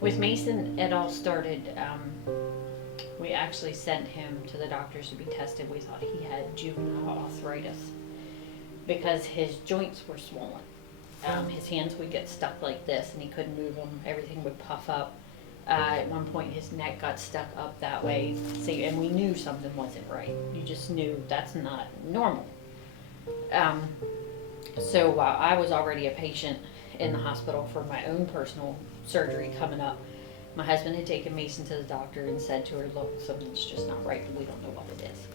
With Mason, it all started. We actually sent him to the doctors to be tested. We thought he had juvenile arthritis because his joints were swollen. His hands would get stuck like this and he couldn't move them. Everything would puff up. At one point his neck got stuck up that way. See, and we knew something wasn't right. You just knew that's not normal. So while I was already a patient in the hospital for my own personal surgery coming up, my husband had taken Mason to the doctor and said to her, look, something's just not right. We don't know what it is.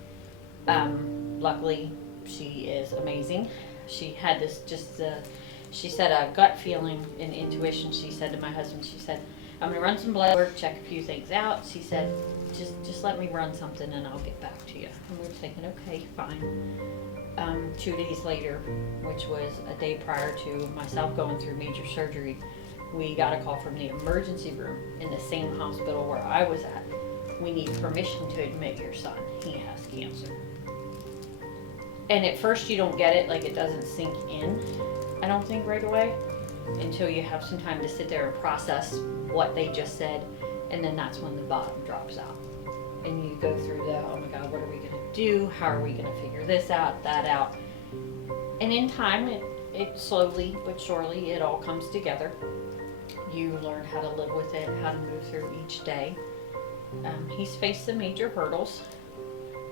Luckily, she is amazing. She had this she said a gut feeling and intuition. She said to my husband, she said, I'm going to run some blood work, check a few things out. She said, just let me run something and I'll get back to you. And we were thinking, okay, fine. 2 days later, which was a day prior to myself going through major surgery, we got a call from the emergency room in the same hospital where I was at. We need permission to admit your son. He has cancer. And at first you don't get it, like it doesn't sink in, I don't think right away, until you have some time to sit there and process what they just said, and then that's when the bottom drops out. And you go through the, oh my God, what are we gonna do? How are we gonna figure this out, that out? And in time, it slowly but surely, it all comes together. You learn how to live with it, how to move through each day. He's faced some major hurdles.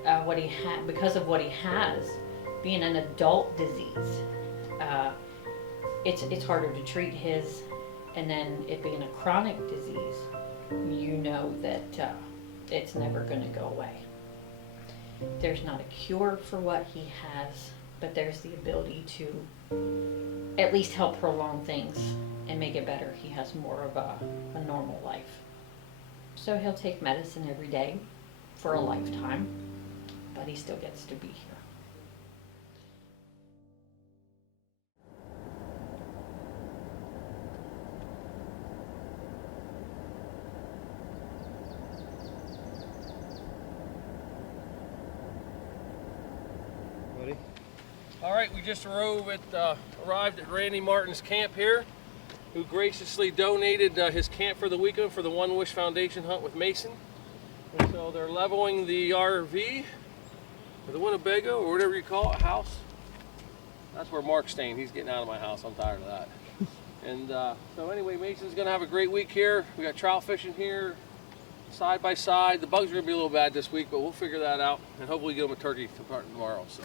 Because of what he has, being an adult disease, it's harder to treat his, and then it being a chronic disease, you know that it's never going to go away. There's not a cure for what he has, but there's the ability to at least help prolong things and make it better. He has more of a normal life. So he'll take medicine every day for a lifetime, but he still gets to be here. All right, we just arrived at Randy Martin's camp here, who graciously donated his camp for the weekend for the One Wish Foundation hunt with Mason. And so they're leveling the RV, or the Winnebago, or whatever you call it, house. That's where Mark's staying. He's getting out of my house. I'm tired of that. And so anyway, Mason's gonna have a great week here. We got trout fishing here, side by side. The bugs are gonna be a little bad this week, but we'll figure that out. And hopefully get him a turkey tomorrow. So.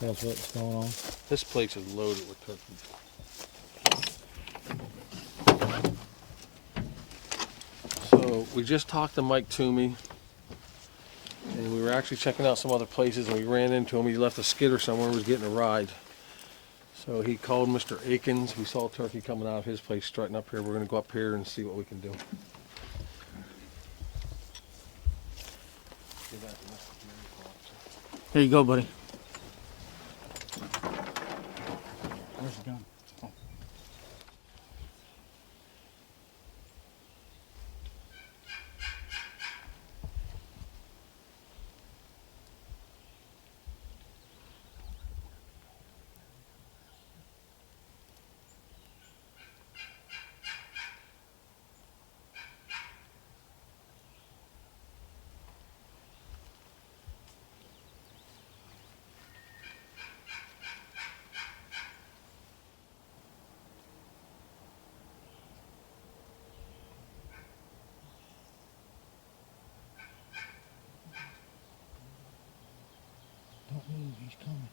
Tell us what's going on. This place is loaded with turkeys. So we just talked to Mike Toomey, and we were actually checking out some other places, and we ran into him. He left a skidder somewhere, was getting a ride. So he called Mr. Akins. We saw a turkey coming out of his place, strutting up here. We're going to go up here and see what we can do. Here you go, buddy. Where's the gun? Oh. Don't move, he's coming.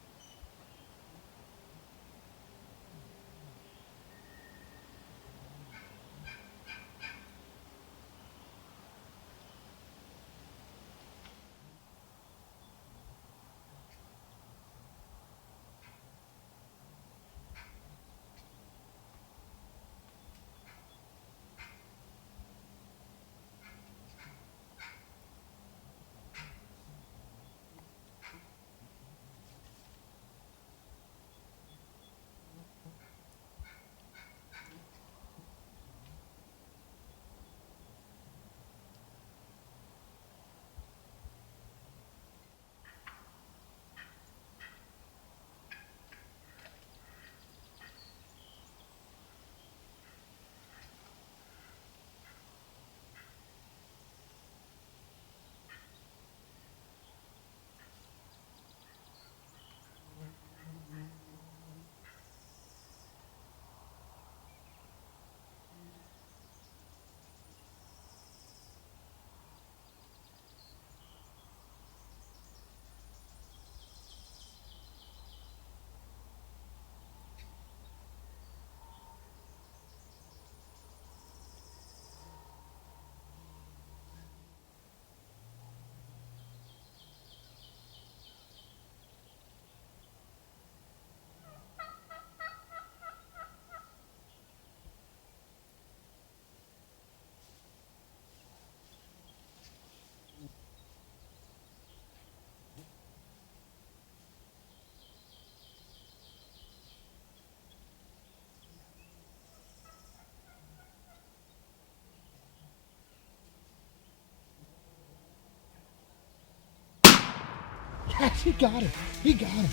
Yes, he got it. He got it.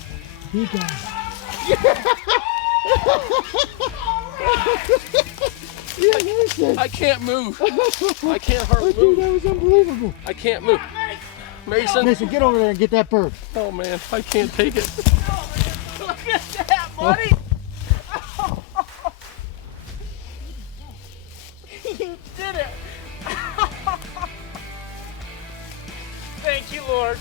He got it. Yeah, Mason. I can't move. I can't hardly Dude, that move. was unbelievable. I can't move. Mason. Mason, get over there and get that bird. Oh man, I can't take it. Look at that, buddy! You did it! Thank you, Lord.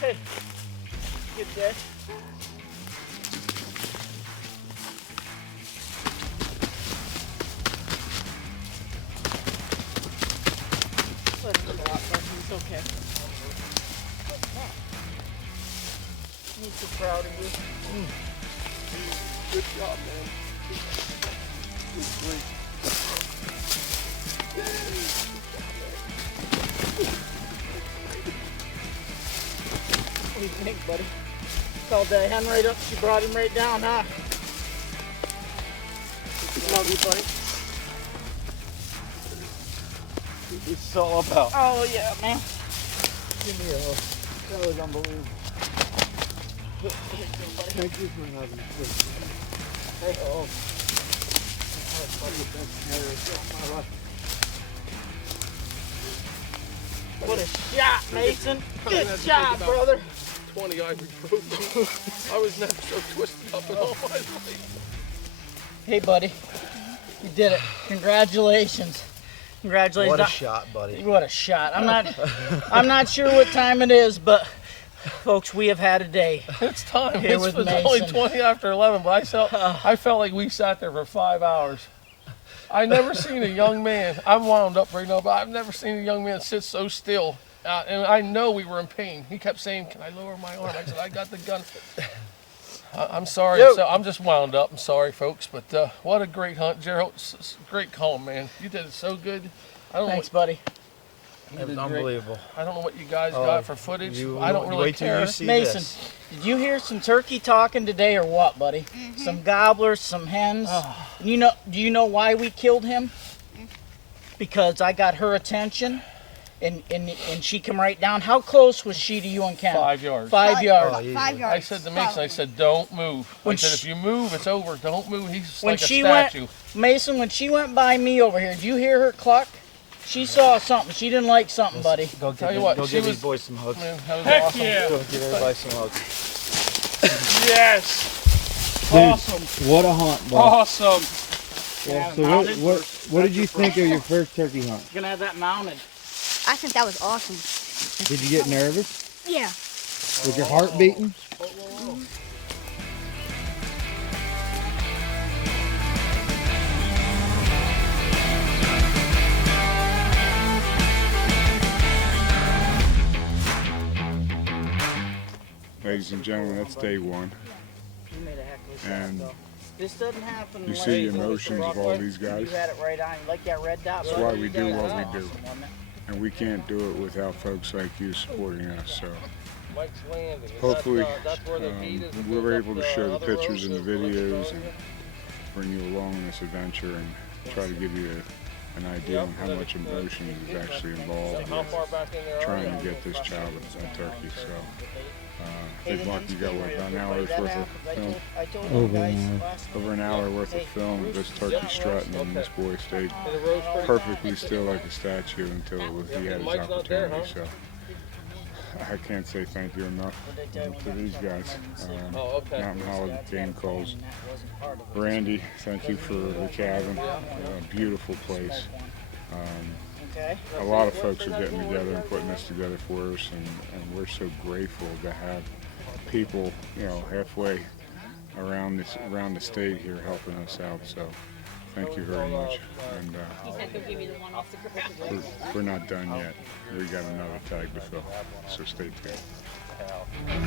Hey, get this. Let him go out, but he's okay. He's so proud of you. Good job, man. Good grief. What do you think, buddy? Called that hen right up. She brought him right down, huh? Love you, buddy. It's all about. Oh, yeah, man. Give me a hug. That was unbelievable. Thank you for having me. Hey. Oh. That's probably the best scenario of my life. What a shot, Mason. I Good had to job, think about brother. 20 ibuprofen. I was never so twisted up in all my life. Hey, buddy. You did it. Congratulations. Congratulations. What a shot, buddy. What a shot. I'm not sure what time it is, but folks, we have had a day. It's time. Here It's with only Mason. 20 after 11, but I felt like we sat there for 5 hours. I never seen a young man. I'm wound up right now, but I've never seen a young man sit so still. And I know we were in pain. He kept saying, "Can I lower my arm?" I said, "I got the gun." I'm sorry. Yo. So I'm just wound up. I'm sorry, folks. But what a great hunt, Gerald. Great call, man. You did it so good. I don't Thanks, know what, buddy. It was unbelievable. I don't know what you guys got for footage. You I don't really wait till care. you see Mason, this. did you hear some turkey talking today or what, buddy? Some gobblers, some hens. Do you know why we killed him? Because I got her attention, and she come right down. How close was she to you and Ken? 5 yards. 5 yards. Oh, yeah. 5 yards. I said to Mason, I said, "Don't move." When I said, sh- "If you move, it's over. Don't move." He's just When like a she statue. Mason, when she went by me over here, did you hear her cluck? She saw something. She didn't like something, buddy. Go Tell give, you what, go she give was- these boys some hugs. Man, that was Heck awesome. yeah. Go give everybody some hugs. Yes. Dude, Awesome. what a hunt, bro. Awesome. Yeah, so what did you think of your first turkey hunt? Gonna have that mounted. I think that was awesome. Did you get nervous? Yeah. Was your heart beating? Ladies and gentlemen, that's day one. You made a heck of a shot, And though. This doesn't happen. you like see the this, emotions of all these guys? You had it right on. You like that red dot. That's buddy? why we do That what was we awesome, do. wasn't it? And we can't do it without folks like you supporting us. So Mike's Landing. Is hopefully that's where the gate is. we were able to show the other pictures road and the goes left videos over and here. bring you along in this adventure and try to give you an idea on how much emotion is actually involved How far with back in there are trying you? to get this child a turkey. So Hey, Big the Mark, you got what, about an hour's that worth of happens. film? I told Over you an guys hour. last night. Over an hour worth of film of this turkey strutting, and this boy stayed And the road's pretty perfectly still like a statue until he had his Mike's not there, opportunity. So I can't say thank you enough to these guys. Oh, okay. Mountain Hollow Game Calls. Randy, thank you for the cabin. A beautiful place. Okay. A lot of folks are getting together and putting this together for us, and we're so grateful to have people, halfway around the state here helping us out. So thank you very much. And we're not done yet. We got another tag to fill, so stay tuned.